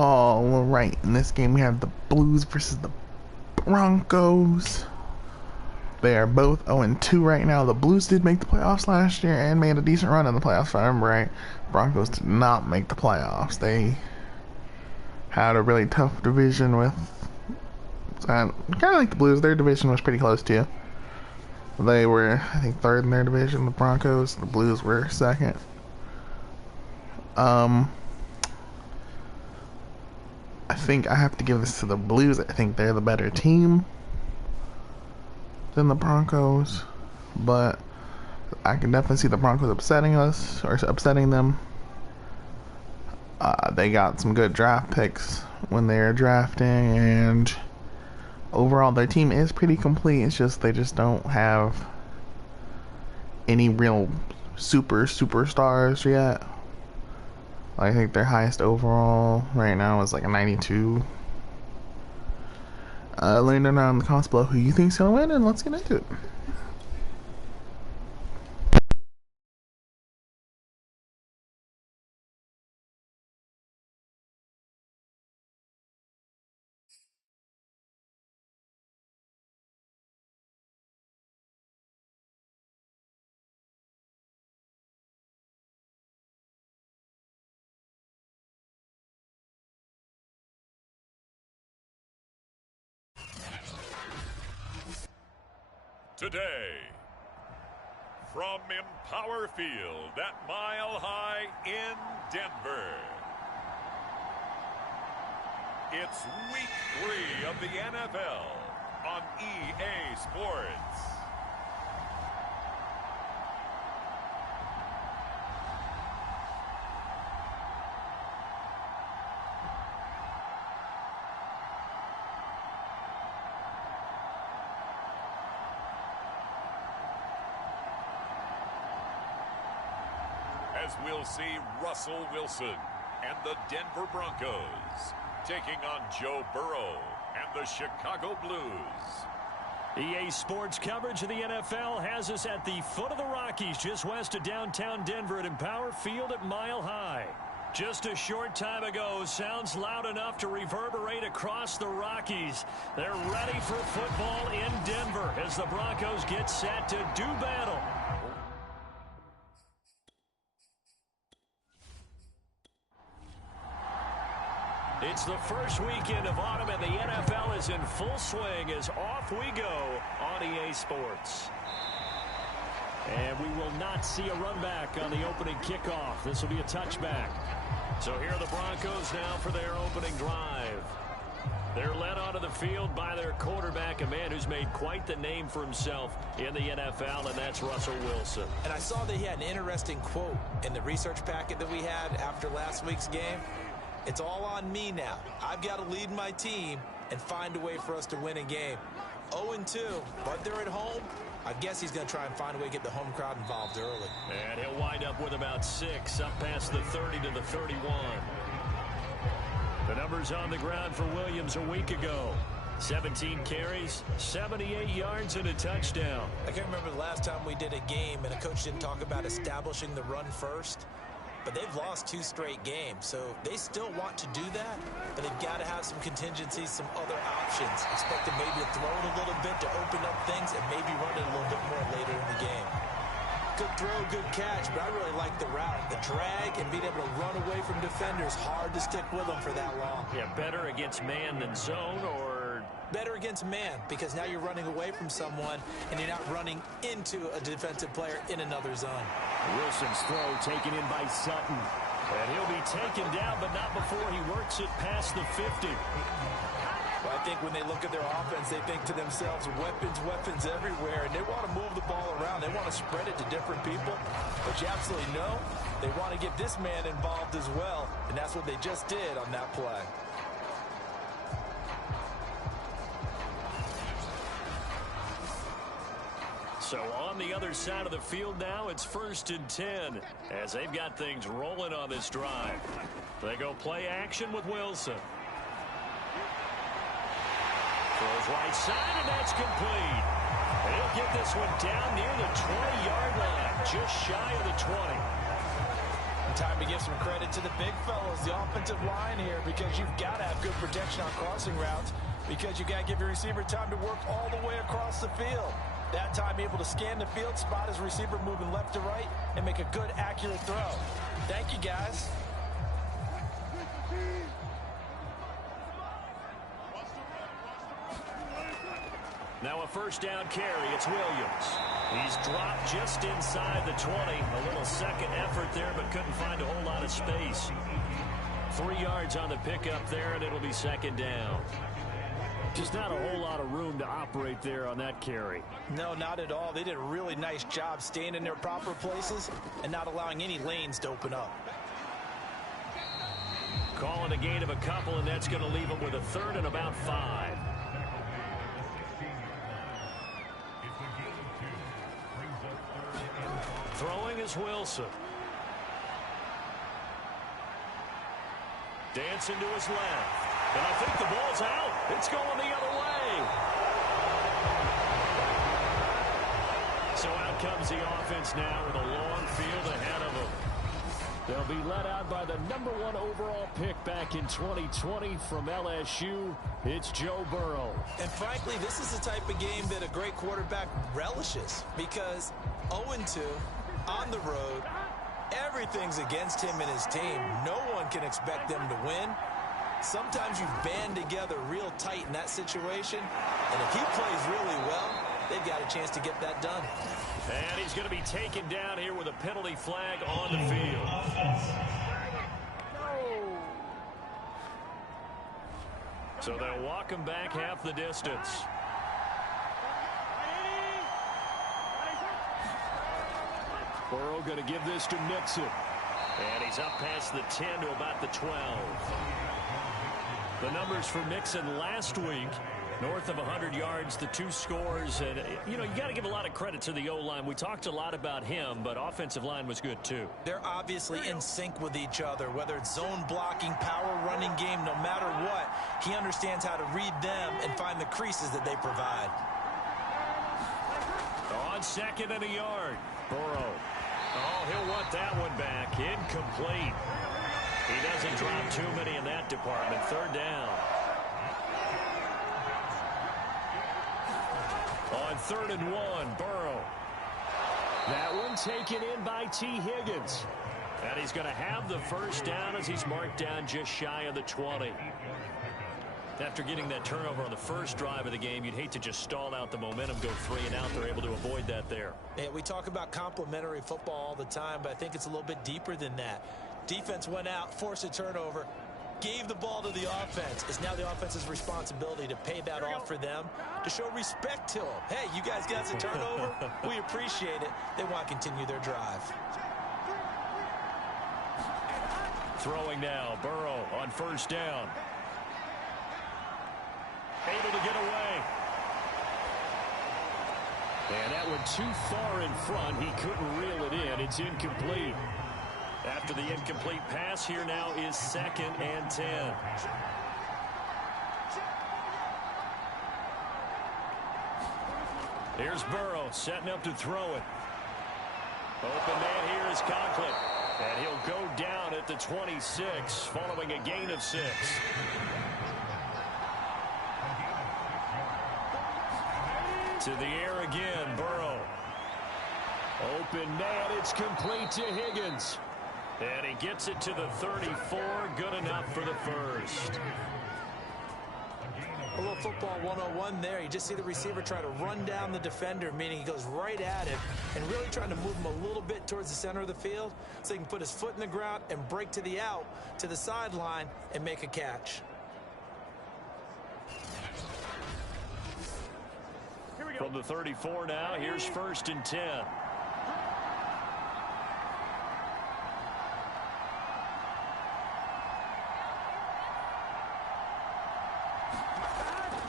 All right, in this game we have the Blues versus the Broncos. They are both 0-2 right now. The Blues did make the playoffs last year and made a decent run in the playoffs, if I remember right. Broncos did not make the playoffs. They had a really tough division with... kind of like the Blues. Their division was pretty close too. They were, I think, third in their division, the Broncos. The Blues were second. I think I have to give this to the Blues. I think they're the better team than the Broncos, but I can definitely see the Broncos upsetting us, or upsetting them. They got some good draft picks when they're drafting, and overall their team is pretty complete. It's just they just don't have any real superstars yet. I think their highest overall right now is like a 92. Let me know down in the comments below who you think's gonna win, and let's get into it. Today, from Empower Field at Mile High in Denver, it's week 3 of the NFL on EA Sports. As we'll see Russell Wilson and the Denver Broncos taking on Joe Burrow and the Chicago Blues. EA Sports coverage of the NFL has us at the foot of the Rockies, just west of downtown Denver at Empower Field at Mile High. Just a short time ago, sounds loud enough to reverberate across the Rockies. They're ready for football in Denver as the Broncos get set to do battle. It's the first weekend of autumn, and the NFL is in full swing as off we go on EA Sports. And we will not see a run back on the opening kickoff. This will be a touchback. So here are the Broncos now for their opening drive. They're led onto the field by their quarterback, a man who's made quite the name for himself in the NFL, and that's Russell Wilson. And I saw that he had an interesting quote in the research packet that we had after last week's game. It's all on me now. I've got to lead my team and find a way for us to win a game. 0-2, but they're at home. I guess he's going to try and find a way to get the home crowd involved early. And he'll wind up with about 6, up past the 30 to the 31. The numbers on the ground for Williams a week ago. 17 carries, 78 yards, and a touchdown. I can't remember the last time we did a game and a coach didn't talk about establishing the run first. But they've lost 2 straight games, so they still want to do that, but they've got to have some contingencies, some other options. Expect them maybe to throw it a little bit to open up things and maybe run it a little bit more later in the game. Good throw, good catch, but I really like the route. The drag and being able to run away from defenders, hard to stick with them for that long. Yeah, better against man than zone, or... Better against man, because now you're running away from someone and you're not running into a defensive player in another zone. Wilson's throw taken in by Sutton. And he'll be taken down, but not before he works it past the 50. Well, I think when they look at their offense, they think to themselves, weapons everywhere, and they want to move the ball around. They want to spread it to different people. But you absolutely know they want to get this man involved as well, and that's what they just did on that play. So on the other side of the field now, it's 1st and 10 as they've got things rolling on this drive. They go play action with Wilson. Throws right side, and that's complete. And he'll get this one down near the 20-yard line, just shy of the 20. I'm Time to give some credit to the big fellows, the offensive line here, because you've got to have good protection on crossing routes, because you got to give your receiver time to work all the way across the field. That time able to scan the field, spot his receiver moving left to right, and make a good, accurate throw. Thank you, guys. Now a first down carry. It's Williams. He's dropped just inside the 20. A little second effort there, but couldn't find a whole lot of space. 3 yards on the pickup there, and it'll be second down. Just not a whole lot of room to operate there on that carry. No, not at all. They did a really nice job staying in their proper places and not allowing any lanes to open up. Calling a gain of a couple, and that's going to leave them with a third and about 5. Throwing is Wilson. Dancing to his left. And I think the ball's out. It's going the other way. So out comes the offense now with a long field ahead of them. They'll be led out by the #1 overall pick back in 2020 from LSU. It's Joe Burrow. And frankly, this is the type of game that a great quarterback relishes, because 0-2 on the road, everything's against him and his team. No one can expect them to win. Sometimes you band together real tight in that situation, and if he plays really well, they've got a chance to get that done. And he's going to be taken down here with a penalty flag on the field. So they'll walk him back half the distance. Burrow going to give this to Mixon. And he's up past the 10 to about the 12. The numbers for Mixon last week, north of 100 yards, the 2 scores. And, you know, you got to give a lot of credit to the O-line. We talked a lot about him, but offensive line was good too. They're obviously in sync with each other, whether it's zone blocking, power running game, no matter what. He understands how to read them and find the creases that they provide. On second and a yard, Burrow. Oh, he'll want that one back. Incomplete. He doesn't drop too many in that department. Third down. On 3rd and 1, Burrow. That one taken in by T. Higgins. And he's going to have the first down as he's marked down just shy of the 20. After getting that turnover on the first drive of the game, you'd hate to just stall out the momentum, go 3 and out. They're able to avoid that there. Yeah, we talk about complementary football all the time, but I think it's a little bit deeper than that. Defense went out, forced a turnover, gave the ball to the offense. It's now the offense's responsibility to pay that off for them, to show respect to them. Hey, you guys got the turnover? We appreciate it. They want to continue their drive. Throwing now, Burrow on first down. Able to get away. And that went too far in front. He couldn't reel it in. It's incomplete. After the incomplete pass, here now is 2nd and 10. Here's Burrow setting up to throw it. Open man here is Conklin. And he'll go down at the 26 following a gain of 6. To the air again, Burrow. Open man, it's complete to Higgins. And he gets it to the 34, good enough for the first. A little football 101 there. You just see the receiver try to run down the defender, meaning he goes right at him and really trying to move him a little bit towards the center of the field so he can put his foot in the ground and break to the out, to the sideline, and make a catch. From the 34 now, here's 1st and 10.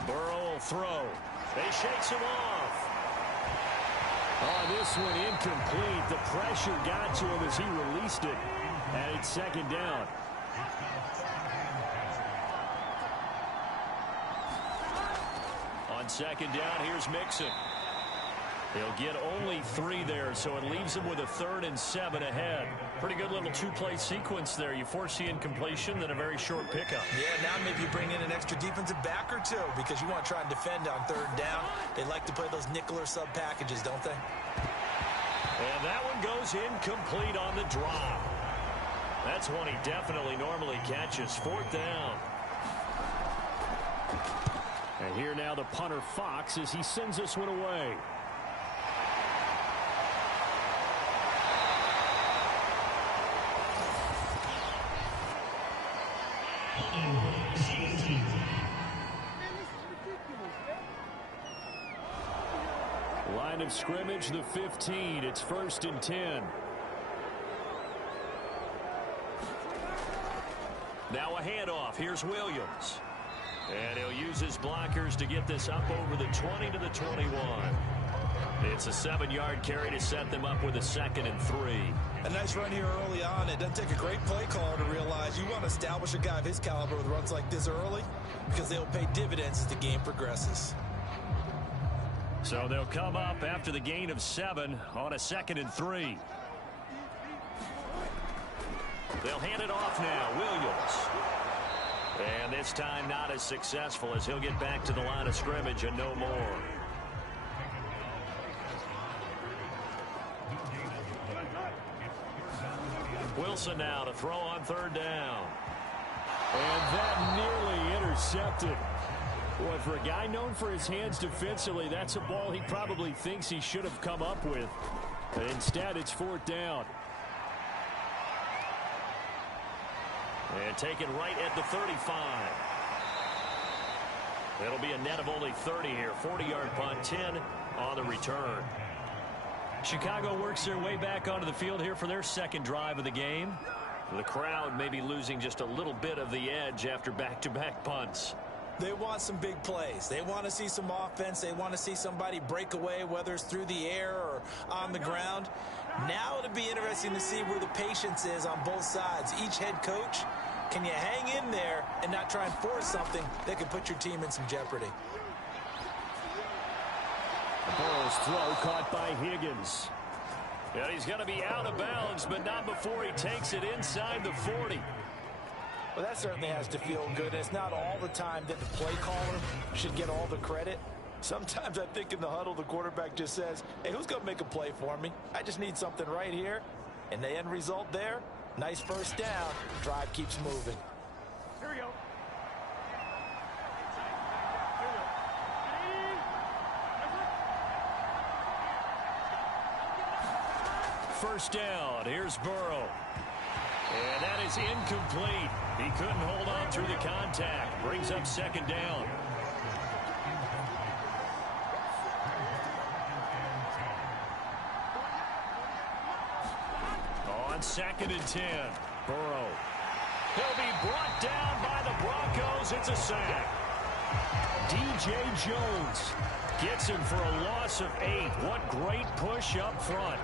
Burrow will throw. He shakes him off. On this one, incomplete. The pressure got to him as he released it. And it's 2nd down. On 2nd down, here's Mixon. He'll get only 3 there, so it leaves him with a 3rd and 7 ahead. Pretty good little 2-play sequence there. You force the incompletion, then a very short pickup. Yeah, now maybe you bring in an extra defensive back or 2 because you want to try and defend on 3rd down. They like to play those nickel or sub packages, don't they? And that one goes incomplete on the drop. That's one he definitely normally catches. 4th down. And here now the punter Fox as he sends this one away. Line of scrimmage, the 15. It's 1st and 10. Now a handoff. Here's Williams. And he'll use his blockers to get this up over the 20 to the 21. It's a 7-yard carry to set them up with a 2nd and 3. A nice run here early on. It doesn't take a great play caller to realize you want to establish a guy of his caliber with runs like this early because they'll pay dividends as the game progresses. So they'll come up after the gain of 7 on a 2nd and 3. They'll hand it off now. Williams. And this time not as successful as he'll get back to the line of scrimmage and no more. Wilson now to throw on 3rd down. And that nearly intercepted. Boy, for a guy known for his hands defensively, that's a ball he probably thinks he should have come up with. But instead, it's 4th down. And taken right at the 35. It'll be a net of only 30 here. 40-yard punt, 10 on the return. Chicago works their way back onto the field here for their 2nd drive of the game. The crowd may be losing just a little bit of the edge after back-to-back punts. They want some big plays. They want to see some offense. They want to see somebody break away, whether it's through the air or on the ground. Now it'll be interesting to see where the patience is on both sides. Each head coach, can you hang in there and not try and force something that could put your team in some jeopardy? Burrow's throw caught by Higgins. And he's going to be out of bounds, but not before he takes it inside the 40. Well, that certainly has to feel good. It's not all the time that the play caller should get all the credit. Sometimes I think in the huddle, the quarterback just says, hey, who's going to make a play for me? I just need something right here. And the end result there, nice 1st down. Drive keeps moving. Here we go. 1st down. Here's Burrow. And that is incomplete. He couldn't hold on through the contact. Brings up 2nd down. On 2nd and 10. Burrow. He'll be brought down by the Broncos. It's a sack. DJ Jones gets him for a loss of 8. What great push up front.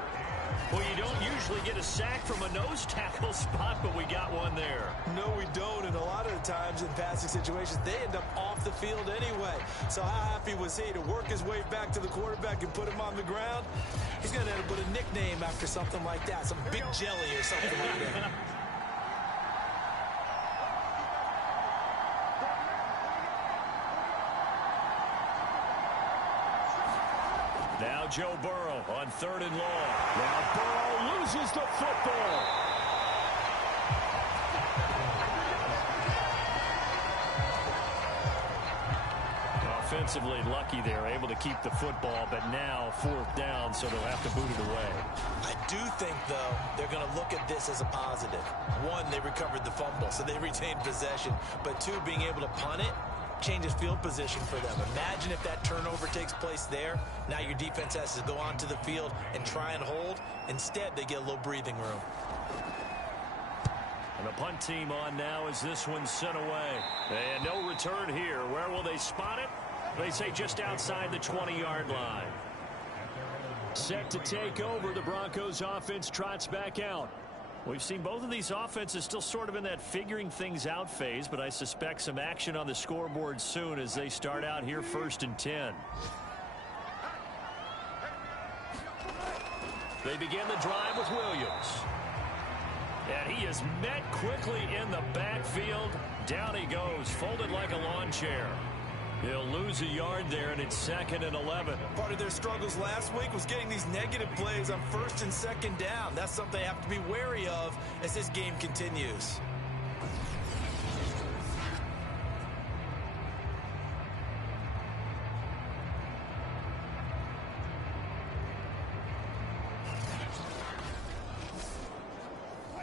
Well, you don't usually get a sack from a nose tackle spot, but we got one there. No, we don't, and a lot of the times in passing situations, they end up off the field anyway. So how happy was he to work his way back to the quarterback and put him on the ground? He's going to end up with a nickname after something like that, some big jelly or something like that. Now Joe Burrow on 3rd and long. Now Burrow loses the football. Offensively lucky they're able to keep the football, but now 4th down, so they'll have to boot it away. I do think, though, they're going to look at this as a positive. 1, they recovered the fumble, so they retained possession. But 2, being able to punt it changes field position for them. Imagine if that turnover takes place there. Now your defense has to go onto the field and try and hold. Instead, they get a little breathing room. And the punt team on now as this one's sent away. And no return here. Where will they spot it? They say just outside the 20-yard line. Set to take over, the Broncos offense trots back out. We've seen both of these offenses still sort of in that figuring things out phase, but I suspect some action on the scoreboard soon as they start out here 1st and 10. They begin the drive with Williams. And he is met quickly in the backfield. Down he goes, folded like a lawn chair. He'll lose a yard there, and it's 2nd and 11. Part of their struggles last week was getting these negative plays on 1st and 2nd down. That's something they have to be wary of as this game continues.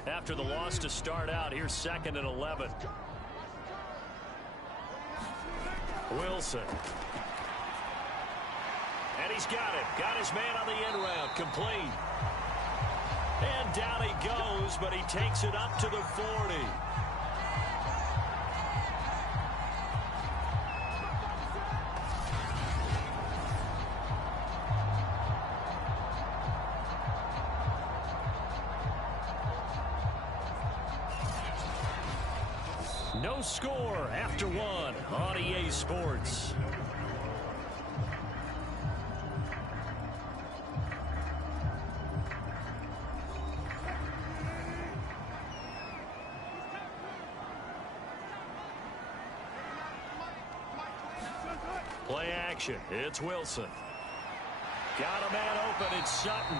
After the loss to start out, here's 2nd and 11. Wilson. And he's got it. Got his man on the end round. Complete. And down he goes, but he takes it up to the 40. No score after 1 on EA Sports. Play action. It's Wilson. Got a man open. It's Sutton.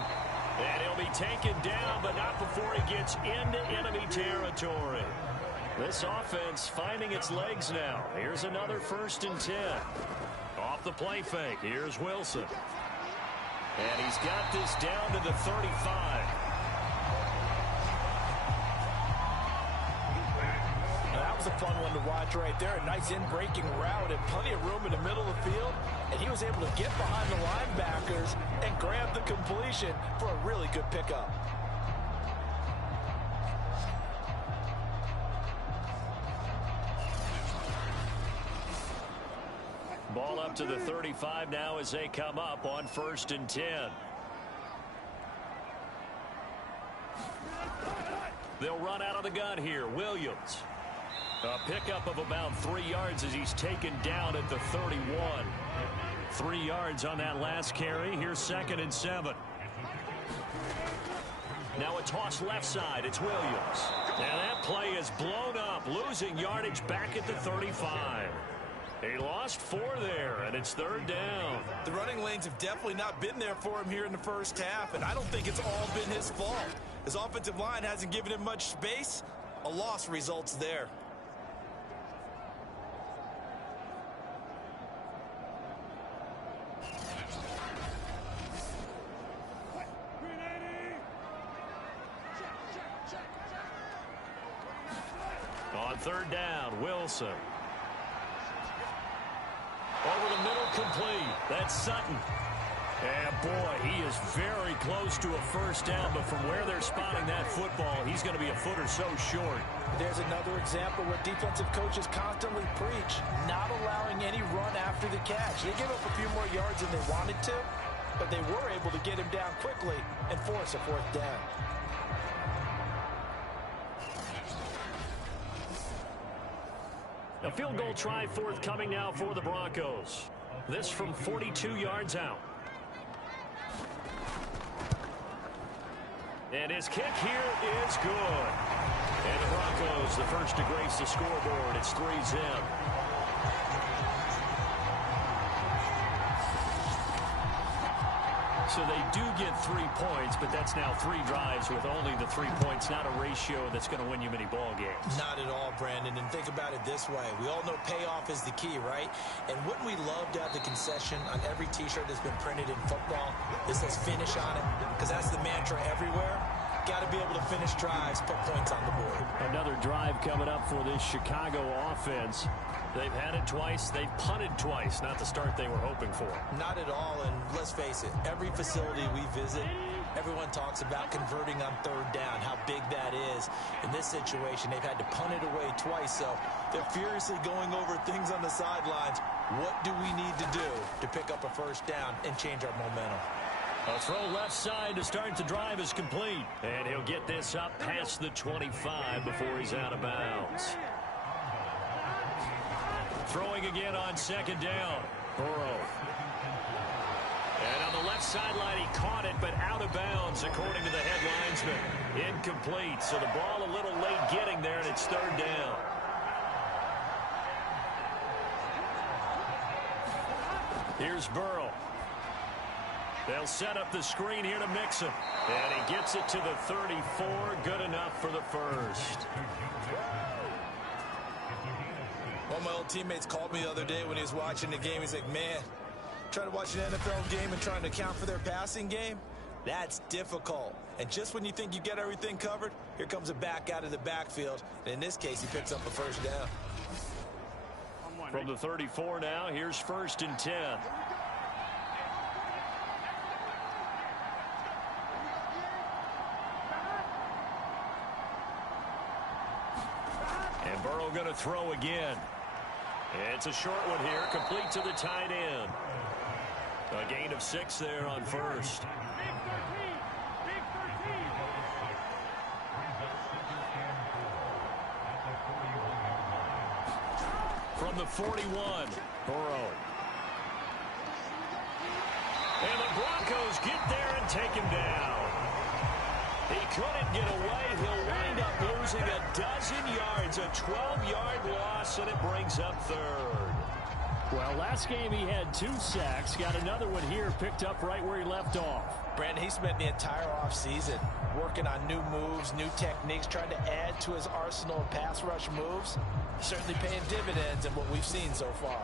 And he'll be taken down, but not before he gets into enemy territory. This offense finding its legs now. Here's another 1st and 10. Off the play fake. Here's Wilson. And he's got this down to the 35. That was a fun one to watch right there. A nice in-breaking route and plenty of room in the middle of the field. And he was able to get behind the linebackers and grab the completion for a really good pickup. Ball up to the 35 now as they come up on 1st and 10. They'll run out of the gun here. Williams. A pickup of about 3 yards as he's taken down at the 31. 3 yards on that last carry. Here's 2nd and 7. Now a toss left side. It's Williams. And that play is blown up. Losing yardage back at the 35. He lost 4 there, and it's 3rd down. The running lanes have definitely not been there for him here in the first half, and I don't think it's all been his fault. His offensive line hasn't given him much space. A loss results there. On 3rd down, Wilson. Over the middle, complete. That's Sutton. And, boy, he is very close to a 1st down, but from where they're spotting that football, he's going to be a foot or so short. There's another example where defensive coaches constantly preach, not allowing any run after the catch. They gave up a few more yards than they wanted to, but they were able to get him down quickly and force a 4th down. A field goal try forthcoming now for the Broncos. This from 42 yards out. And his kick here is good. And the Broncos, the first to grace the scoreboard. It's 3-zip. So they do get 3 points, but that's now 3 drives with only the 3 points. Not a ratio that's going to win you many ball games. Not at all, Brandon. And think about it this way. We all know payoff is the key, right? And wouldn't we love to have the concession on every T-shirt that's been printed in football that says finish on it? Because that's the mantra everywhere. Got to be able to finish drives, put points on the board. Another drive coming up for this Chicago offense. They've had it twice. They've punted twice. Not the start they were hoping for. Not at all, and let's face it, every facility we visit, everyone talks about converting on 3rd down, how big that is. In this situation, they've had to punt it away twice, so they're furiously going over things on the sidelines. What do we need to do to pick up a 1st down and change our momentum? A throw left side to start the drive is complete. And he'll get this up past the 25 before he's out of bounds. Throwing again on 2nd down. Burrow. And on the left sideline, he caught it, but out of bounds, according to the head linesman. Incomplete, so the ball a little late getting there, and it's third down. Here's Burrow. They'll set up the screen here to mix him. And he gets it to the 34. Good enough for the first. One of my old teammates called me the other day when he was watching the game. He's like, man, trying to watch an NFL game and trying to account for their passing game, that's difficult. And just when you think you get everything covered, here comes a back out of the backfield. And in this case, he picks up a first down. From the 34 now, here's 1st and 10. And Burrow going to throw again. It's a short one here, complete to the tight end. A gain of 6 there on first. From the 41, Burrow. And the Broncos get there and take him down. He couldn't get away. He'll wind up losing a dozen yards, a 12-yard loss, and it brings up third. Well, last game he had 2 sacks. Got another one here, picked up right where he left off. Brandon, he spent the entire offseason working on new moves, new techniques, trying to add to his arsenal of pass rush moves. Certainly paying dividends in what we've seen so far.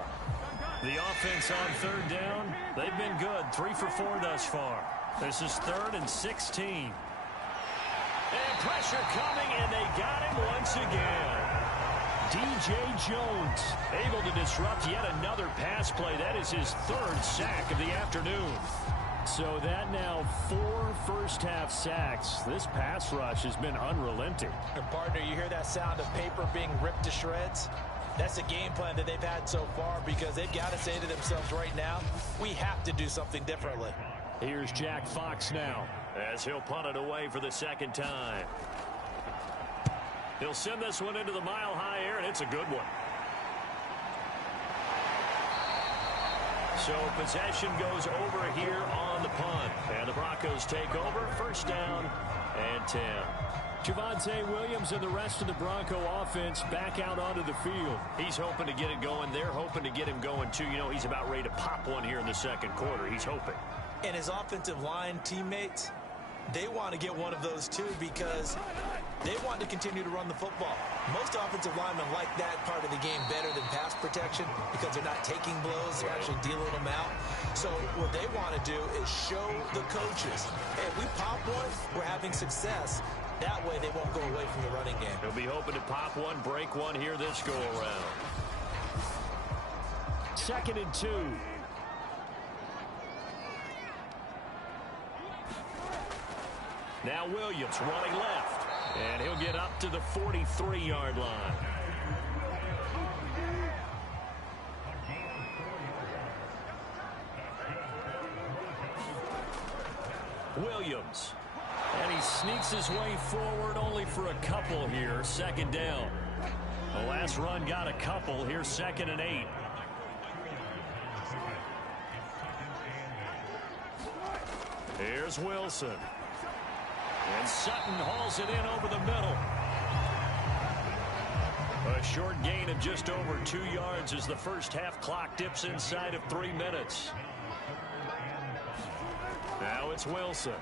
The offense on third down, they've been good. 3 for 4 thus far. This is 3rd and 16. And pressure coming, and they got him once again. DJ Jones able to disrupt yet another pass play. That is his 3rd sack of the afternoon. So that now 4 first-half sacks. This pass rush has been unrelenting. And partner, you hear that sound of paper being ripped to shreds? That's a game plan that they've had so far because they've got to say to themselves right now, we have to do something differently. Here's Jack Fox now, as he'll punt it away for the 2nd time. He'll send this one into the mile-high air, and it's a good one. So possession goes over here on the punt. And the Broncos take over. 1st down and 10. Javonte Williams and the rest of the Bronco offense back out onto the field. He's hoping to get it going. They're hoping to get him going, too. You know, he's about ready to pop one here in the 2nd quarter. He's hoping. And his offensive line teammates, they want to get one of those, too, because they want to continue to run the football. Most offensive linemen like that part of the game better than pass protection because they're not taking blows, they're actually dealing them out. So what they want to do is show the coaches, hey, if we pop one, we're having success. That way they won't go away from the running game. He'll be hoping to pop one, break one here this go-around. 2nd and 2. Now Williams running left. And he'll get up to the 43-yard line. Williams. And he sneaks his way forward only for a couple here. 2nd down. The last run got a couple. Here's 2nd and 8. Here's Wilson. And Sutton hauls it in over the middle. A short gain of just over 2 yards as the 1st half clock dips inside of 3 minutes. Now it's Wilson.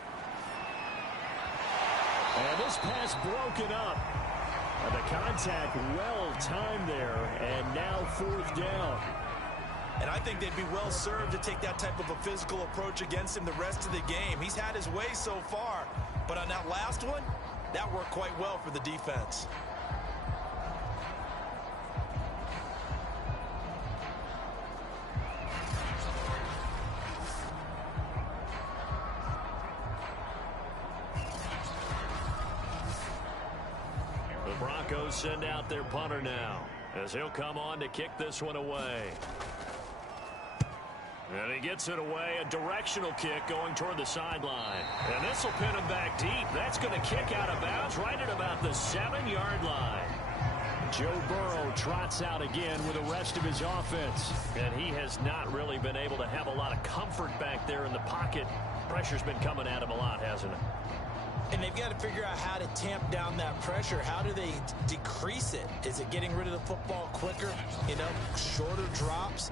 And this pass broken up. And the contact well timed there. And now 4th down. And I think they'd be well served to take that type of a physical approach against him the rest of the game. He's had his way so far. But on that last one, that worked quite well for the defense. The Broncos send out their punter now as he'll come on to kick this one away. And he gets it away, a directional kick going toward the sideline. And this will pin him back deep. That's going to kick out of bounds right at about the 7-yard line. Joe Burrow trots out again with the rest of his offense. And he has not really been able to have a lot of comfort back there in the pocket. Pressure's been coming at him a lot, hasn't it? And they've got to figure out how to tamp down that pressure. How do they decrease it? Is it getting rid of the football quicker? You know, shorter drops?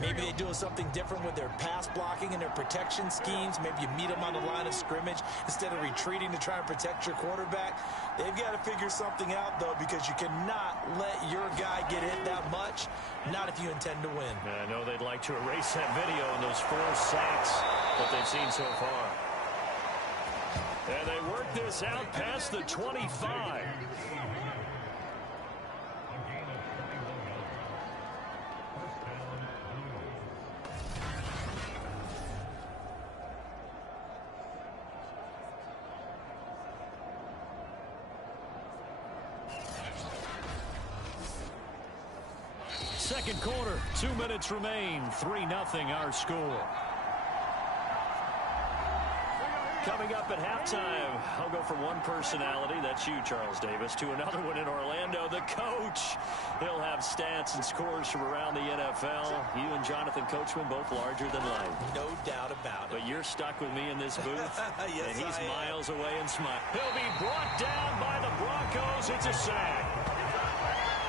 Maybe they do something different with their pass blocking and their protection schemes. Maybe you meet them on the line of scrimmage instead of retreating to try and protect your quarterback. They've got to figure something out, though, because you cannot let your guy get hit that much, not if you intend to win. I know they'd like to erase that video and those 4 sacks that they've seen so far. And they work this out past the 25. Second quarter, 2 minutes remain. 3-0 our score. Coming up at halftime, I'll go from one personality, that's you, Charles Davis, to another one in Orlando, the coach. He'll have stats and scores from around the NFL. You and Jonathan Coachman both larger than life. No doubt about it. But you're stuck with me in this booth, yes, and he's miles away and smile. He'll be brought down by the Broncos. It's a sack.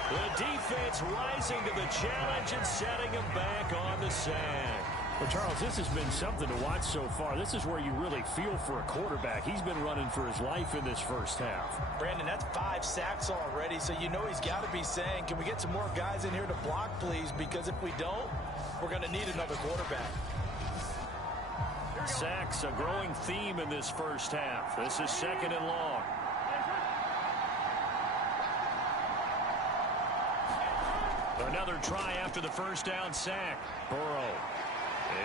The defense rising to the challenge and setting him back on the sack. Well, Charles, this has been something to watch so far. This is where you really feel for a quarterback. He's been running for his life in this first half. Brandon, that's 5 sacks already, so you know he's got to be saying, can we get some more guys in here to block, please? Because if we don't, we're going to need another quarterback. Sacks, a growing theme in this first half. This is 2nd and long. Another try after the first down sack. Burrow.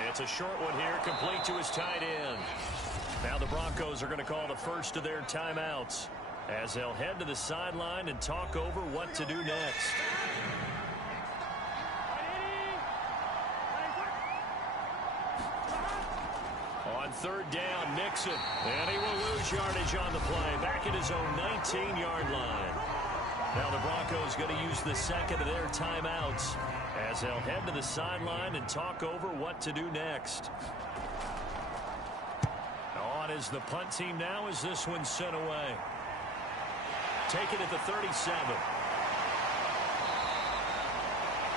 It's a short one here, complete to his tight end. Now the Broncos are going to call the first of their timeouts as they'll head to the sideline and talk over what to do next. On 3rd down, Mixon, and he will lose yardage on the play, back at his own 19-yard line. Now the Broncos going to use the second of their timeouts as they'll head to the sideline and talk over what to do next. On is the punt team now as this one's sent away. Taken at the 37.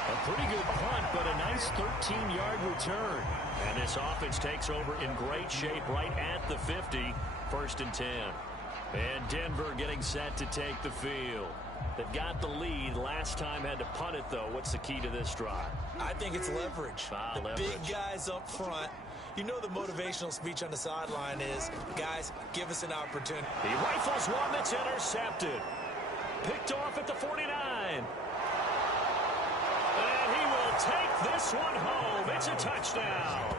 A pretty good punt, but a nice 13-yard return. And this offense takes over in great shape right at the 50. 1st and 10. And Denver getting set to take the field. They've got the lead. Last time had to punt it, though. What's the key to this drive? I think it's leverage. Leverage. Big guys up front. You know the motivational speech on the sideline is, guys, give us an opportunity. He rifles one that's intercepted. Picked off at the 49. And he will take this one home. It's a touchdown.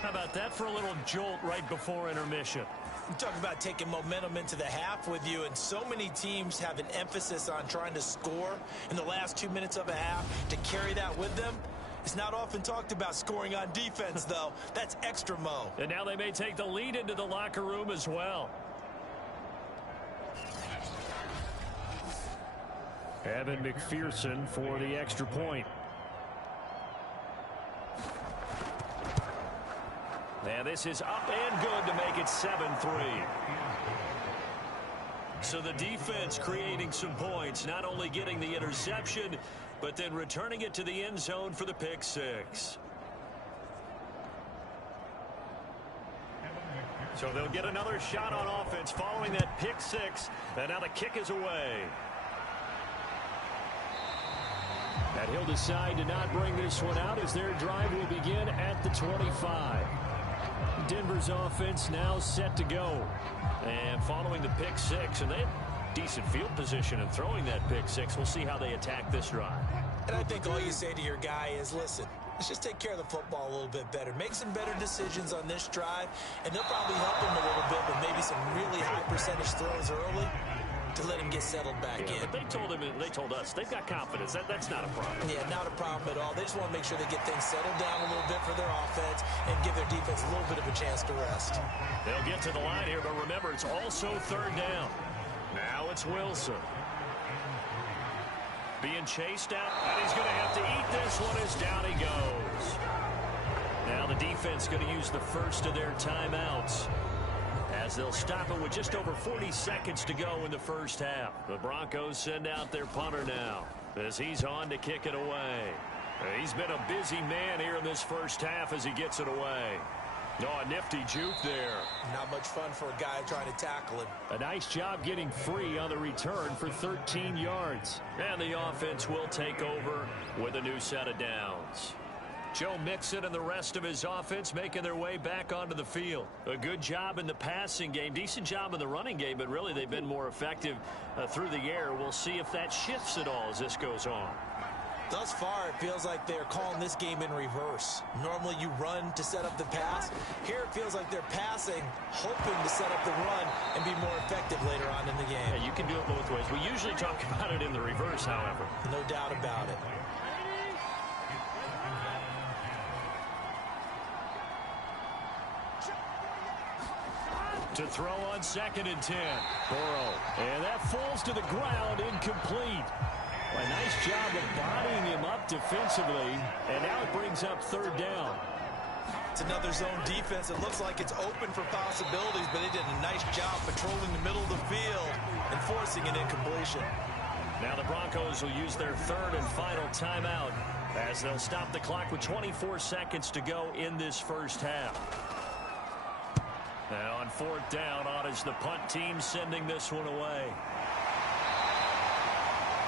How about that for a little jolt right before intermission? You talk about taking momentum into the half with you, and so many teams have an emphasis on trying to score in the last 2 minutes of a half to carry that with them. It's not often talked about scoring on defense, though. That's extra mo. And now they may take the lead into the locker room as well. Evan McPherson for the extra point. And this is up and good to make it 7-3. So the defense creating some points, not only getting the interception, but then returning it to the end zone for the pick 6. So they'll get another shot on offense following that pick 6. And now the kick is away. And he'll decide to not bring this one out as their drive will begin at the 25. Denver's offense now set to go. And following the pick 6, and they have decent field position in throwing that pick 6. We'll see how they attack this drive. And I think all you say to your guy is, listen, let's just take care of the football a little bit better. Make some better decisions on this drive, and they'll probably help him a little bit with maybe some really high percentage throws early to let him get settled back in. But they told us they've got confidence. That's not a problem. Yeah, not a problem at all. They just want to make sure they get things settled down a little bit for their offense and give their defense a little bit of a chance to rest. They'll get to the line here, but remember, it's also third down. Now it's Wilson. Being chased out, and he's going to have to eat this one as down he goes. Now the defense going to use the first of their timeouts, as they'll stop it with just over 40 seconds to go in the first half. The Broncos send out their punter now, as he's on to kick it away. He's been a busy man here in this first half as he gets it away. Oh, a nifty juke there. Not much fun for a guy trying to tackle him. A nice job getting free on the return for 13 yards. And the offense will take over with a new set of downs. Joe Mixon and the rest of his offense making their way back onto the field. A good job in the passing game, decent job in the running game, but really they've been more effective through the air. We'll see if that shifts at all as this goes on. Thus far, it feels like they're calling this game in reverse. Normally you run to set up the pass. Here it feels like they're passing, hoping to set up the run and be more effective later on in the game. Yeah, you can do it both ways. We usually talk about it in the reverse, however. No doubt about it. To throw on 2nd and 10. Burrow. And that falls to the ground, incomplete. A nice job of bodying him up defensively, and now it brings up third down. It's another zone defense. It looks like it's open for possibilities, but they did a nice job patrolling the middle of the field and forcing an incompletion. Now the Broncos will use their third and final timeout as they'll stop the clock with 24 seconds to go in this first half. Now on fourth down, on is the punt team sending this one away.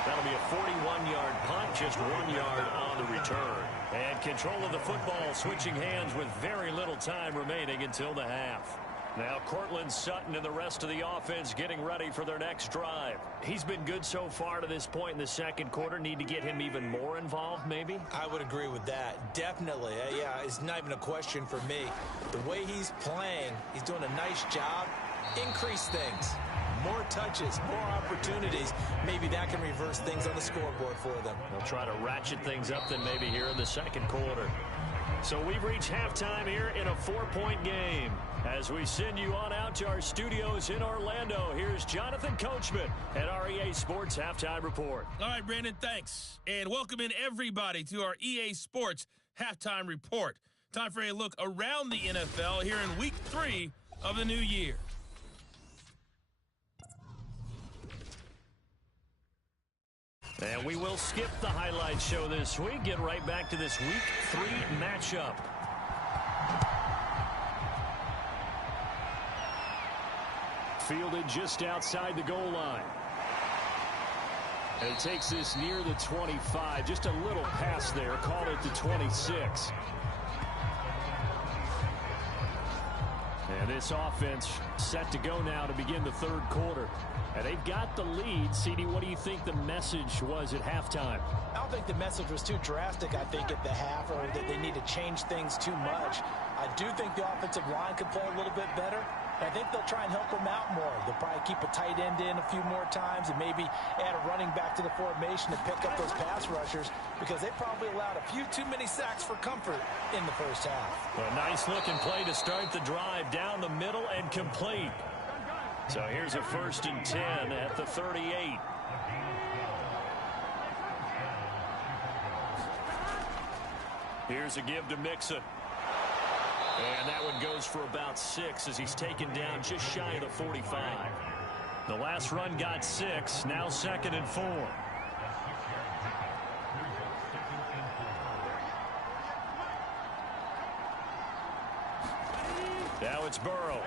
That'll be a 41-yard punt, just 1 yard on the return. And control of the football switching hands with very little time remaining until the half. Now Cortland Sutton and the rest of the offense getting ready for their next drive. He's been good so far to this point in the second quarter. Need to get him even more involved, maybe? I would agree with that. Definitely. Yeah, it's not even a question for me. The way he's playing, he's doing a nice job. Increase things. More touches, more opportunities. Maybe that can reverse things on the scoreboard for them. They'll try to ratchet things up then maybe here in the second quarter. So we've reached halftime here in a 4-point game. As we send you on out to our studios in Orlando, here's Jonathan Coachman at our EA Sports Halftime Report. All right, Brandon, thanks. And welcome in everybody to our EA Sports Halftime Report. Time for a look around the NFL here in Week 3 of the new year. And we will skip the highlight show this week. Get right back to this Week 3 matchup. Fielded just outside the goal line. And it takes this near the 25. Just a little pass there. Call it the 26. And this offense set to go now to begin the third quarter. And they've got the lead. CD, what do you think the message was at halftime? I don't think the message was too drastic, I think, at the half, or that they need to change things too much. I do think the offensive line could play a little bit better. I think they'll try and help them out more. They'll probably keep a tight end in a few more times and maybe add a running back to the formation to pick up those pass rushers, because they probably allowed a few too many sacks for comfort in the first half. A nice-looking play to start the drive down the middle and complete. So here's a 1st and 10 at the 38. Here's a give to Mixon. And that one goes for about 6 as he's taken down just shy of the 45. The last run got 6, now 2nd and 4. Now it's Burrow.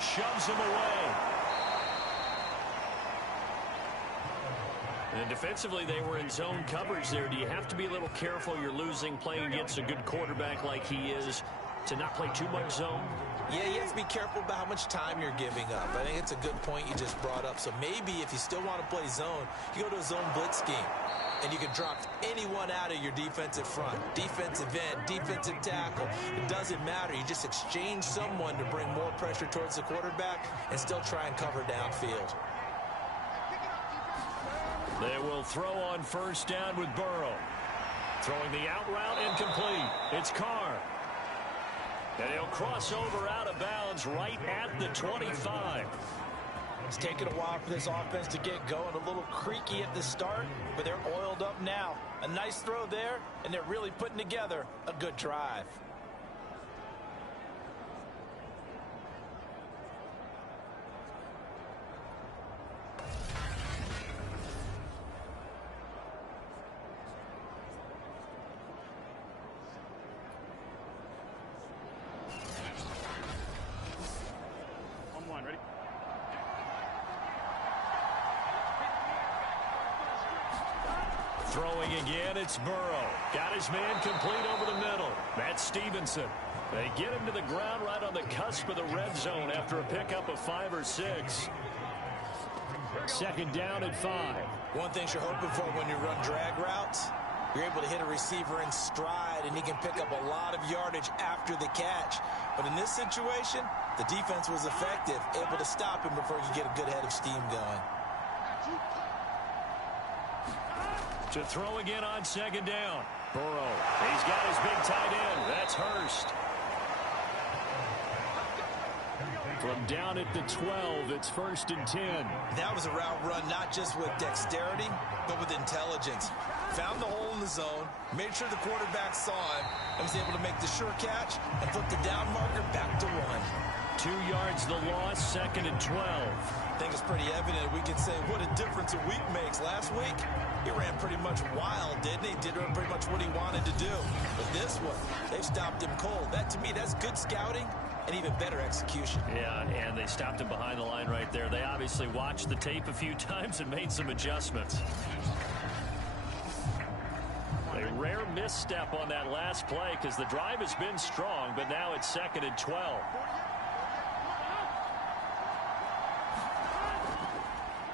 Shoves him away. And defensively, they were in zone coverage there. Do you have to be a little careful? You're losing playing against a good quarterback like he is to not play too much zone? Yeah, you have to be careful about how much time you're giving up. I think it's a good point you just brought up. So maybe if you still want to play zone, you go to a zone blitz scheme. And you can drop anyone out of your defensive front. Defensive end, defensive tackle. It doesn't matter. You just exchange someone to bring more pressure towards the quarterback and still try and cover downfield. They will throw on first down with Burrow. Throwing the out route incomplete. It's Carr. And he'll cross over out of bounds right at the 25. It's taken a while for this offense to get going. A little creaky at the start, but they're oiled up now. A nice throw there, and they're really putting together a good drive. Throwing again, it's Burrow. Got his man complete over the middle. That's Stevenson. They get him to the ground right on the cusp of the red zone after a pickup of 5 or 6. Second down at 5. One thing you're hoping for when you run drag routes, you're able to hit a receiver in stride, and he can pick up a lot of yardage after the catch. But in this situation, the defense was effective, able to stop him before he could get a good head of steam going. To throw again on second down. Burrow. He's got his big tight end. That's Hurst. From down at the 12, it's 1st and 10. That was a route run not just with dexterity, but with intelligence. Found the hole in the zone, made sure the quarterback saw him, and was able to make the sure catch and flip the down marker back to 1. 2 yards the loss, 2nd and 12. I think it's pretty evident. We can say what a difference a week makes. Last week, he ran pretty much wild, didn't he? Did pretty much what he wanted to do. But this one, they've stopped him cold. That, to me, that's good scouting and even better execution. Yeah, and they stopped him behind the line right there. They obviously watched the tape a few times and made some adjustments. A rare misstep on that last play because the drive has been strong, but now it's 2nd and 12.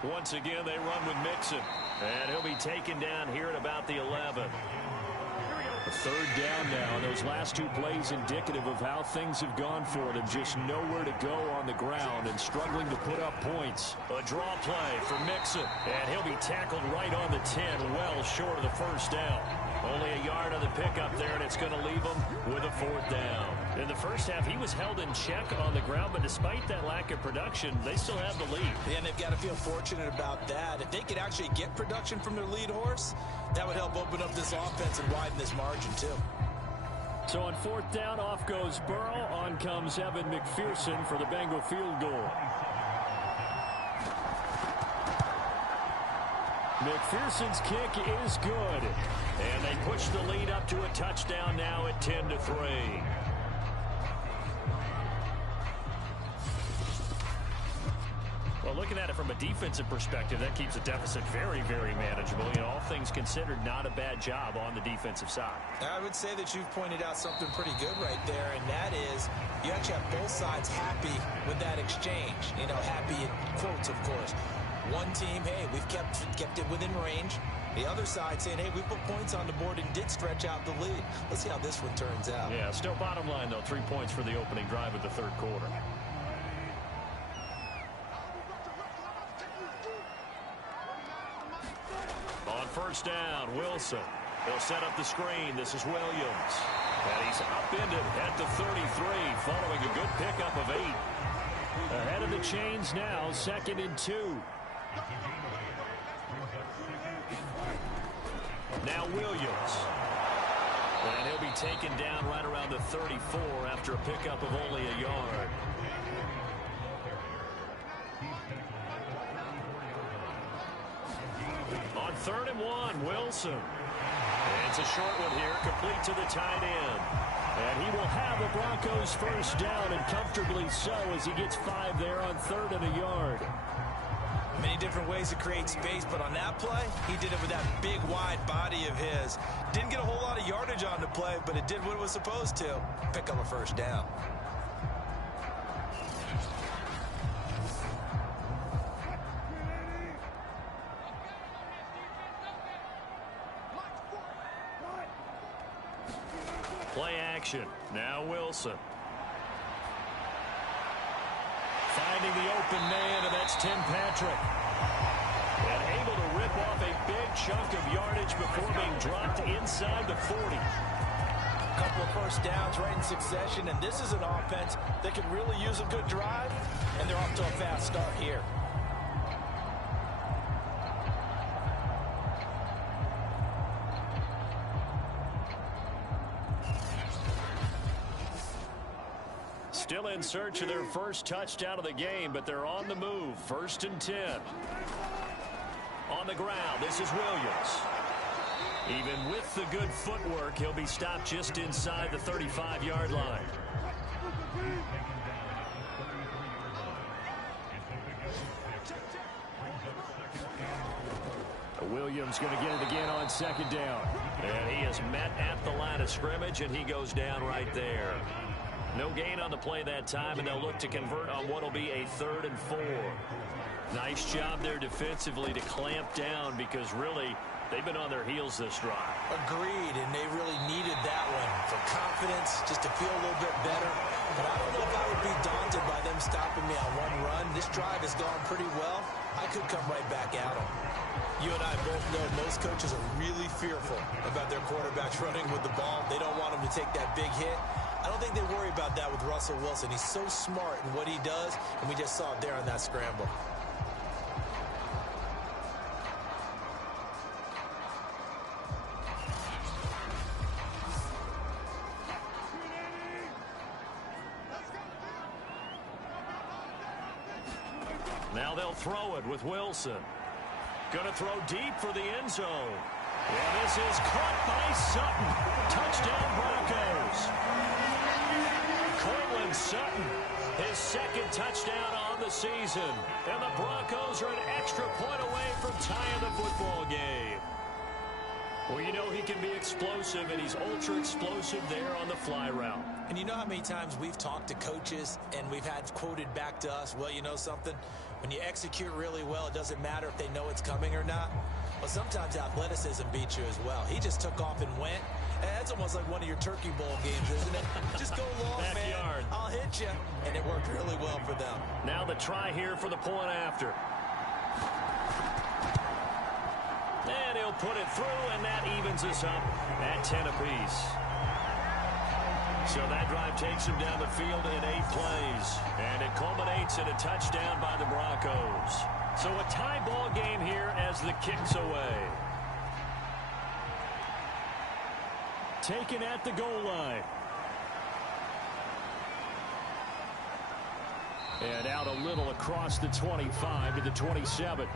Once again, they run with Mixon. And he'll be taken down here at about the 11. A 3rd down now. And those last 2 plays indicative of how things have gone for them. Just nowhere to go on the ground and struggling to put up points. A draw play for Mixon. And he'll be tackled right on the 10, well short of the 1st down. Only a yard on the pickup there, and it's going to leave him with a 4th down. In the first half, he was held in check on the ground, but despite that lack of production, they still have the lead. Yeah, and they've got to feel fortunate about that. If they could actually get production from their lead horse, that would help open up this offense and widen this margin, too. So on 4th down, off goes Burrow. On comes Evan McPherson for the Bengal field goal. McPherson's kick is good. And they push the lead up to a touchdown now at 10-3. Well, looking at it from a defensive perspective, that keeps the deficit very, very manageable. You know, all things considered, not a bad job on the defensive side. I would say that you've pointed out something pretty good right there, and that is you actually have both sides happy with that exchange. You know, happy in quotes, of course. One team, hey, we've kept it within range. The other side saying, hey, we put points on the board and did stretch out the lead. Let's see how this one turns out. Yeah, still bottom line, though, 3 points for the opening drive of the 3rd quarter. On 1st down, Wilson. He'll set up the screen. This is Williams. And he's upended at the 33, following a good pickup of 8. Ahead of the chains now, 2nd and 2. Now Williams. And he'll be taken down right around the 34 after a pickup of only a yard. On 3rd and 1, Wilson. And it's a short one here, complete to the tight end. And he will have the Broncos 1st down, and comfortably so, as he gets 5 there on 3rd and a yard. Many different ways to create space, but on that play, he did it with that big, wide body of his. Didn't get a whole lot of yardage on the play, but it did what it was supposed to. Pick up a 1st down. Play action. Now Wilson. Finding the open man, and that's Tim Patrick. And able to rip off a big chunk of yardage before being dropped inside the 40. A couple of first downs right in succession, and this is an offense that can really use a good drive, and they're off to a fast start here. Still in search of their first touchdown of the game, but they're on the move. 1st and 10. On the ground, this is Williams. Even with the good footwork, he'll be stopped just inside the 35-yard line. Williams going to get it again on 2nd down. And he is met at the line of scrimmage, and he goes down right there. No gain on the play that time, and they'll look to convert on what will be a 3rd and 4. Nice job there defensively to clamp down, because really they've been on their heels this drive. Agreed, and they really needed that one for confidence, just to feel a little bit better. But I don't know if I would be daunted by them stopping me on one run. This drive has gone pretty well. I could come right back at them. You and I both know most coaches are really fearful about their quarterbacks running with the ball. They don't want them to take that big hit. I don't think they worry about that with Russell Wilson. He's so smart in what he does, and we just saw it there on that scramble. Now they'll throw it with Wilson. Going to throw deep for the end zone. And this is caught by Sutton. Touchdown Broncos. Cortland Sutton, his 2nd touchdown on the season. And the Broncos are an extra point away from tying the football game. Well, you know he can be explosive, and he's ultra explosive there on the fly route. And you know how many times we've talked to coaches and we've had quoted back to us, well, you know something? When you execute really well, it doesn't matter if they know it's coming or not. Well, sometimes athleticism beats you as well. He just took off and went. And that's almost like one of your Turkey Bowl games, isn't it? Just go long, Backyard. man. I'll hit you. And it worked really well for them. Now the try here for the point after. And he'll put it through, and that evens us up at 10 apiece. So that drive takes him down the field in 8 plays. And it culminates in a touchdown by the Broncos. So a tie ball game here as the kick's away. Taken at the goal line. And out a little across the 25 to the 27.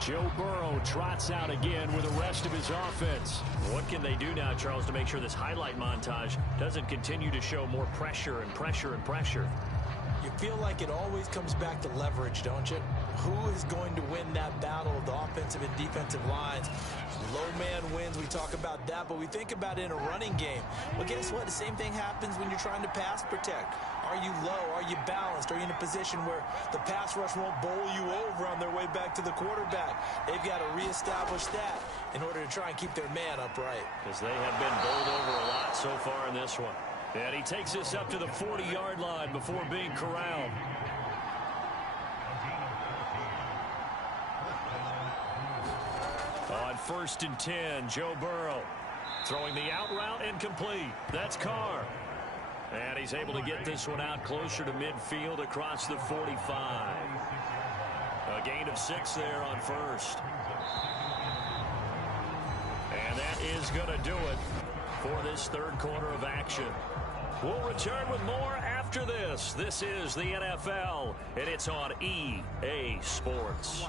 Joe Burrow trots out again with the rest of his offense. What can they do now, Charles, to make sure this highlight montage doesn't continue to show more pressure and pressure and pressure? You feel like it always comes back to leverage, don't you? Who is going to win that battle of the offensive and defensive lines? Low man wins. We talk about that, but we think about it in a running game. Well, guess what? The same thing happens when you're trying to pass protect. Are you low? Are you balanced? Are you in a position where the pass rush won't bowl you over on their way back to the quarterback? They've got to reestablish that in order to try and keep their man upright. Because they have been bowled over a lot so far in this one. And he takes us up to the 40-yard line before being corralled. On 1st and 10, Joe Burrow throwing the out route incomplete. That's Carr. And he's able to get this one out closer to midfield across the 45. A gain of 6 there on 1st. And that is going to do it for this 3rd quarter of action. We'll return with more after this. This is the NFL, and it's on EA Sports.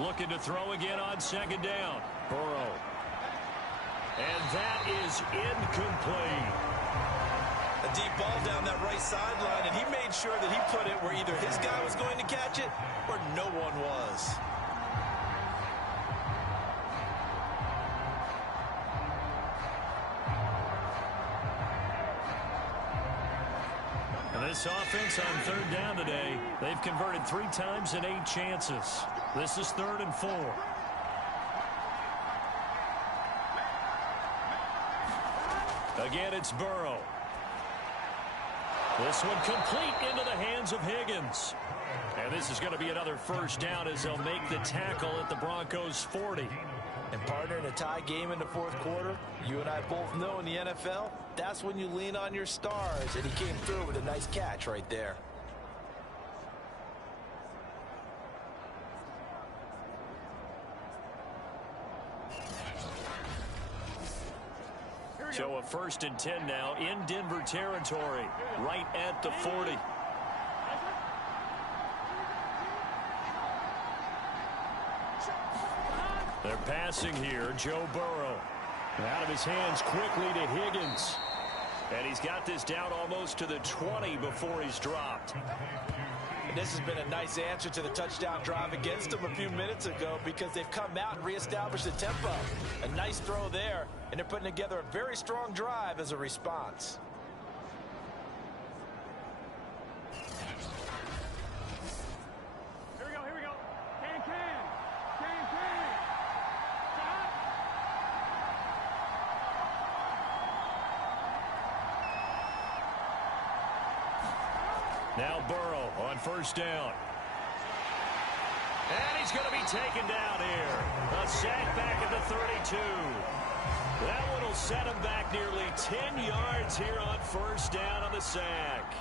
Looking to throw again on 2nd down. Burrow. And that is incomplete. A deep ball down that right sideline, and he made sure that he put it where either his guy was going to catch it or no one was. And this offense on 3rd down today, they've converted 3 times in 8 chances. This is 3rd and 4. Again, it's Burrow. This one complete into the hands of Higgins. And this is going to be another first down as they'll make the tackle at the Broncos' 40. And partner, in a tie game in the fourth quarter, you and I both know in the NFL, that's when you lean on your stars. And he came through with a nice catch right there. So a 1st and 10 now in Denver territory, right at the 40. They're passing here. Joe Burrow. Out of his hands quickly to Higgins. And he's got this down almost to the 20 before he's dropped. And this has been a nice answer to the touchdown drive against them a few minutes ago because they've come out and reestablished the tempo. A nice throw there, and they're putting together a very strong drive as a response. Here we go. Can. Now Burrow on 1st down. And he's going to be taken down here. A sack back at the 32. That one will set him back nearly 10 yards here on 1st down on the sack.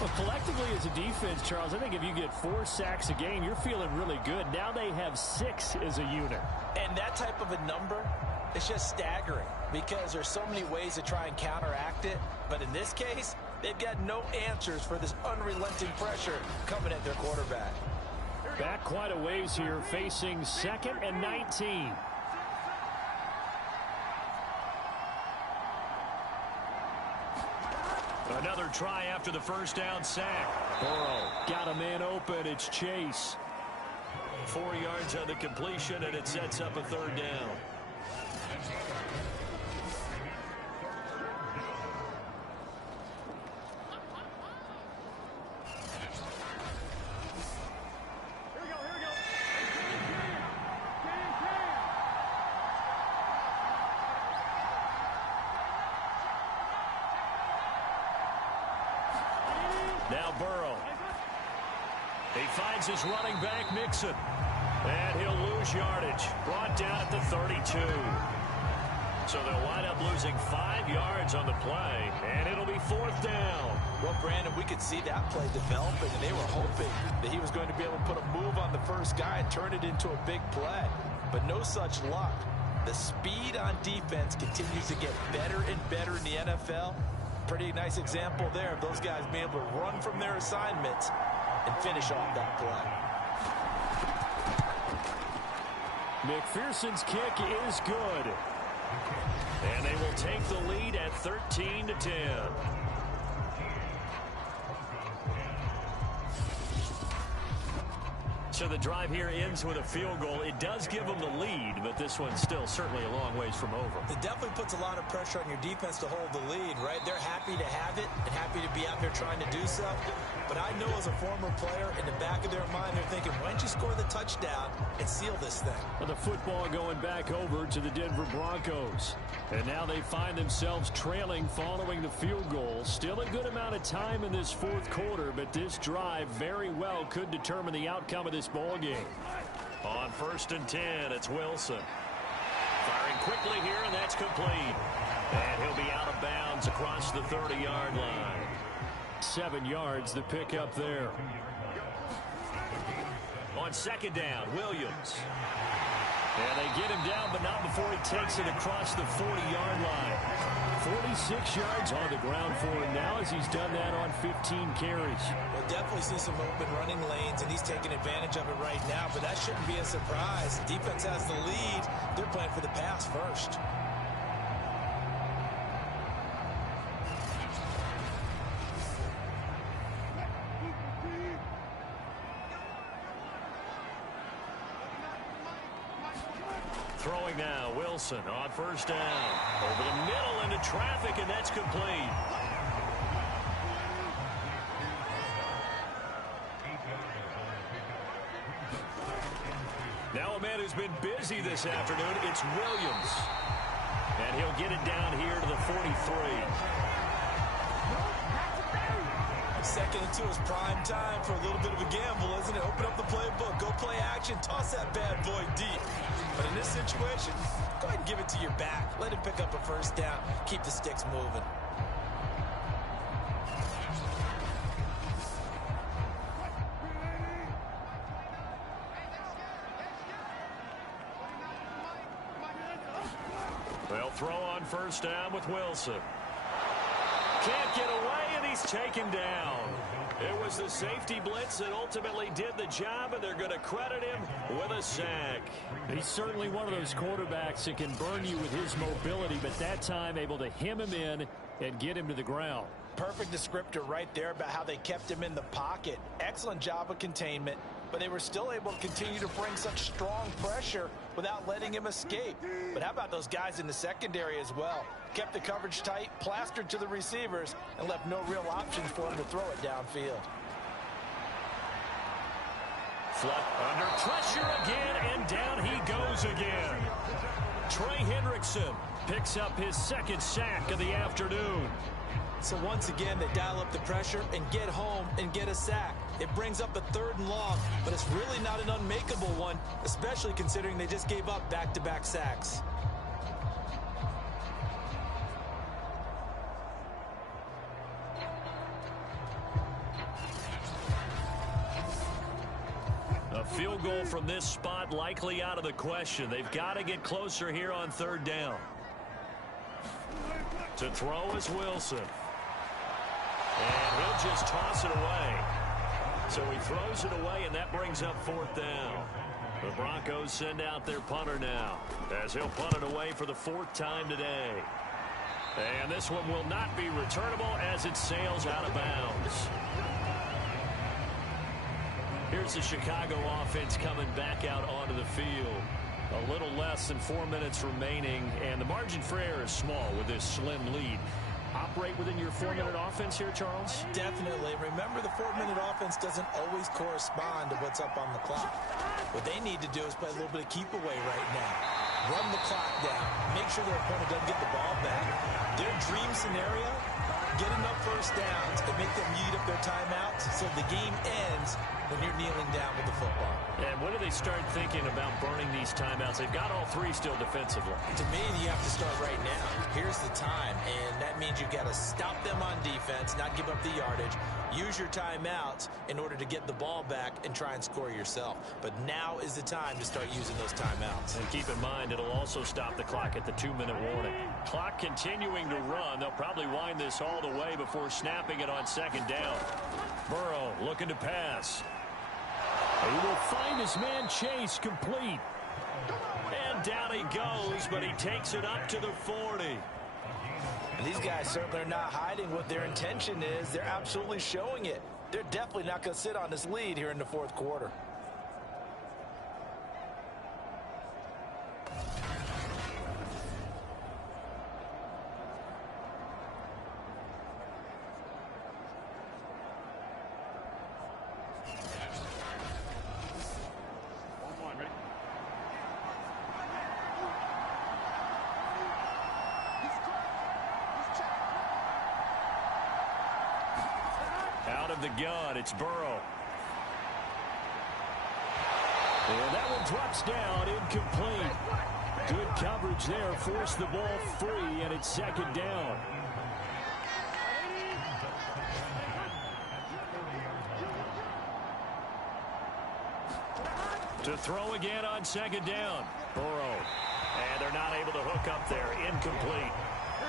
Well, collectively as a defense, Charles, I think if you get 4 sacks a game, you're feeling really good. Now they have 6 as a unit. And that type of a number, it's just staggering because there's so many ways to try and counteract it. But in this case, they've got no answers for this unrelenting pressure coming at their quarterback. Back quite a ways here, facing 2nd and 19. Another try after the 1st down sack. Burrow got a man open. It's Chase. 4 yards on the completion, and it sets up a 3rd down. Now Burrow. He finds his running back, Mixon. And he'll lose yardage. Brought down at the 32. So they'll wind up losing 5 yards on the play. And it'll be 4th down. Well, Brandon, we could see that play developing, and they were hoping that he was going to be able to put a move on the first guy and turn it into a big play. But no such luck. The speed on defense continues to get better and better in the NFL. Pretty nice example there of those guys being able to run from their assignments and finish off that play. McPherson's kick is good. And they will take the lead at 13-10. So the drive here ends with a field goal. It does give them the lead, but this one's still certainly a long ways from over. It definitely puts a lot of pressure on your defense to hold the lead, right? They're happy to have it and happy to be out there trying to do so. But I know as a former player, in the back of their mind, they're thinking, why don't you score the touchdown and seal this thing? Well, the football going back over to the Denver Broncos. And now they find themselves trailing following the field goal. Still a good amount of time in this 4th quarter, but this drive very well could determine the outcome of this ball game. On 1st and 10, it's Wilson. Firing quickly here, and that's complete. And he'll be out of bounds across the 30-yard line. 7 yards, the pickup there. On 2nd down, Williams. And they get him down, but not before he takes it across the 40-yard line. 46 yards on the ground for him now as he's done that on 15 carries. We'll definitely see some open running lanes, and he's taking advantage of it right now, but that shouldn't be a surprise. The defense has the lead. They're playing for the pass first. Throwing now, Wilson on 1st down. Over the middle into traffic, and that's complete. Now a man who's been busy this afternoon, it's Williams. And he'll get it down here to the 43. Second and 2 is prime time for a little bit of a gamble, isn't it? Open up the playbook, go play action, toss that bad boy deep. But in this situation, go ahead and give it to your back. Let him pick up a first down. Keep the sticks moving. They'll throw on first down with Wilson. Can't get away, and he's taken down. It was the safety blitz that ultimately did the job, and they're going to credit him with a sack. He's certainly one of those quarterbacks that can burn you with his mobility, but that time able to hem him in and get him to the ground. Perfect descriptor right there about how they kept him in the pocket. Excellent job of containment, but they were still able to continue to bring such strong pressure without letting him escape. But how about those guys in the secondary as well? Kept the coverage tight, plastered to the receivers, and left no real options for him to throw it downfield. Flutt under pressure again, and down he goes again. Trey Hendrickson picks up his second sack of the afternoon. So once again, they dial up the pressure and get home and get a sack. It brings up a 3rd and long, but it's really not an unmakeable one, especially considering they just gave up back-to-back sacks. A field goal from this spot likely out of the question. They've got to get closer here on 3rd down. To throw is Wilson. And he'll just toss it away. So he throws it away, and that brings up 4th down. The Broncos send out their punter now, as he'll punt it away for the 4th time today. And this one will not be returnable as it sails out of bounds. Here's the Chicago offense coming back out onto the field. A little less than 4 minutes remaining, and the margin for error is small with this slim lead. Operate within your 4-minute offense here, Charles? Definitely. Remember, the 4-minute offense doesn't always correspond to what's up on the clock. What they need to do is play a little bit of keep away right now. Run the clock down. Make sure their opponent doesn't get the ball back. Their dream scenario, get enough first downs and make them eat up their timeouts so the game ends when you're kneeling down with the football. And when do they start thinking about burning these timeouts? They've got all 3 still defensively. To me, you have to start right now. Here's the time, and that means you've got to stop them on defense, not give up the yardage, use your timeouts in order to get the ball back and try and score yourself. But now is the time to start using those timeouts. And keep in mind, it'll also stop the clock at the 2-minute warning. Clock continuing to run. They'll probably wind this all the way before snapping it on 2nd down. Burrow looking to pass. He will find his man Chase complete. And down he goes, but he takes it up to the 40. And these guys certainly are not hiding what their intention is. They're absolutely showing it. They're definitely not going to sit on this lead here in the 4th quarter. Out of the gun, it's Burrow. And that one drops down, incomplete. Good coverage there, forced the ball free, and it's 2nd down. To throw again on 2nd down. Burrow. And they're not able to hook up there. Incomplete.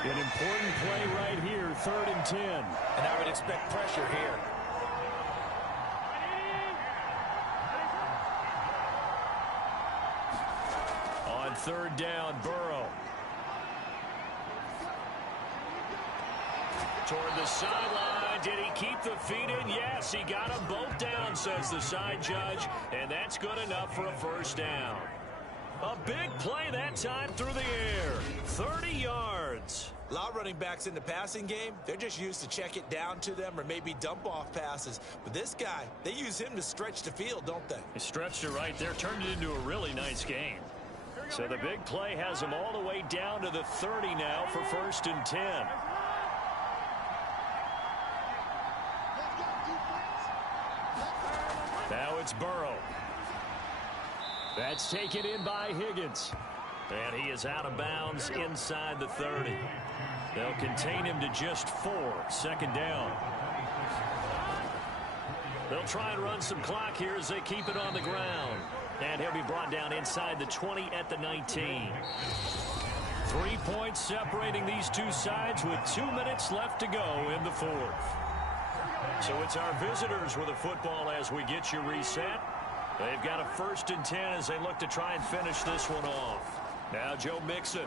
An important play right here, 3rd and 10. And I would expect pressure here. On 3rd down, Burrow. Toward the sideline. Did he keep the feet in? Yes, he got them both down, says the side judge. And that's good enough for a 1st down. A big play that time through the air. 30 yards. A lot of running backs in the passing game, they're just used to check it down to them or maybe dump off passes. But this guy, they use him to stretch the field, don't they? He stretched it right there, turned it into a really nice game. So the big play has him all the way down to the 30 now for 1st and 10. Now it's Burrow. That's taken in by Higgins. And he is out of bounds inside the 30. They'll contain him to just 4. 2nd down. They'll try and run some clock here as they keep it on the ground. And he'll be brought down inside the 20 at the 19. 3 points separating these two sides with 2 minutes left to go in the 4th. So it's our visitors with the football as we get you reset. They've got a 1st and 10 as they look to try and finish this one off. Now Joe Mixon.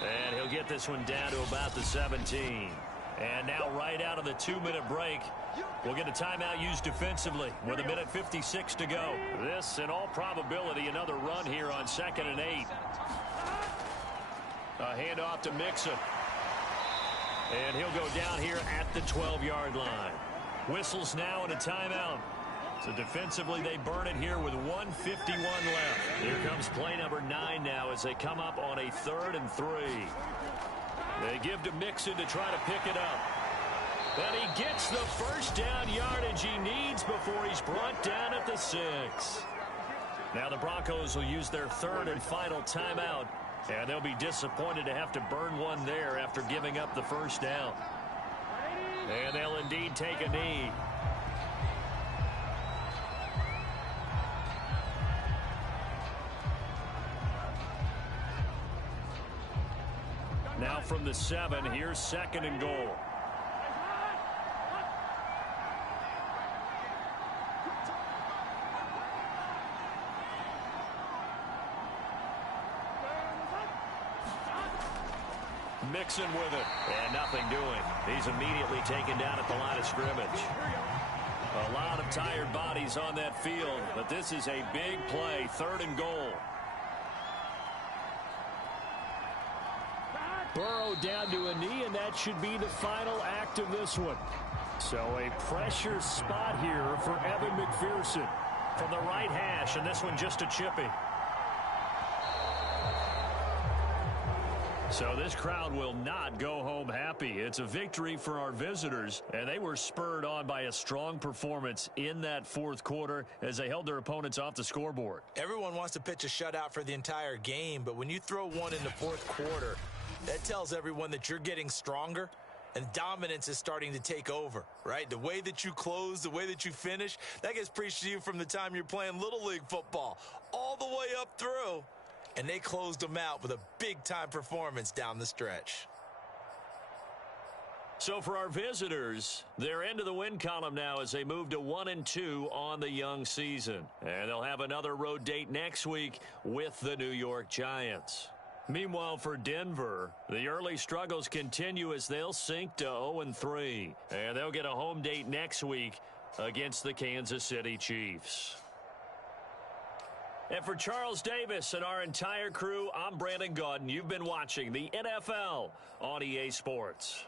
And he'll get this one down to about the 17. And now right out of the 2-minute break, we'll get a timeout used defensively with 1:56 to go. This, in all probability, another run here on 2nd and 8. A handoff to Mixon. And he'll go down here at the 12-yard line. Whistles now and a timeout. So defensively, they burn it here with 1:51 left. Here comes play number 9 now as they come up on a 3rd and 3. They give to Mixon to try to pick it up. And he gets the 1st down yardage he needs before he's brought down at the 6. Now the Broncos will use their 3rd and final timeout. And they'll be disappointed to have to burn one there after giving up the 1st down. And they'll indeed take a knee. Now from the 7, here's 2nd and goal. Mixon with it, and nothing doing. He's immediately taken down at the line of scrimmage. A lot of tired bodies on that field, but this is a big play, 3rd and goal. Burrow down to a knee, and that should be the final act of this one. So a pressure spot here for Evan McPherson from the right hash, and this one just a chippy. So this crowd will not go home happy. It's a victory for our visitors, and they were spurred on by a strong performance in that 4th quarter as they held their opponents off the scoreboard. Everyone wants to pitch a shutout for the entire game, but when you throw one in the 4th quarter, that tells everyone that you're getting stronger and dominance is starting to take over, right? The way that you close, the way that you finish, that gets preached to you from the time you're playing Little League football all the way up through. And they closed them out with a big-time performance down the stretch. So for our visitors, they're into the win column now as they move to 1-2 on the young season. And they'll have another road date next week with the New York Giants. Meanwhile, for Denver, the early struggles continue as they'll sink to 0-3. And they'll get a home date next week against the Kansas City Chiefs. And for Charles Davis and our entire crew, I'm Brandon Gaudin. You've been watching the NFL on EA Sports.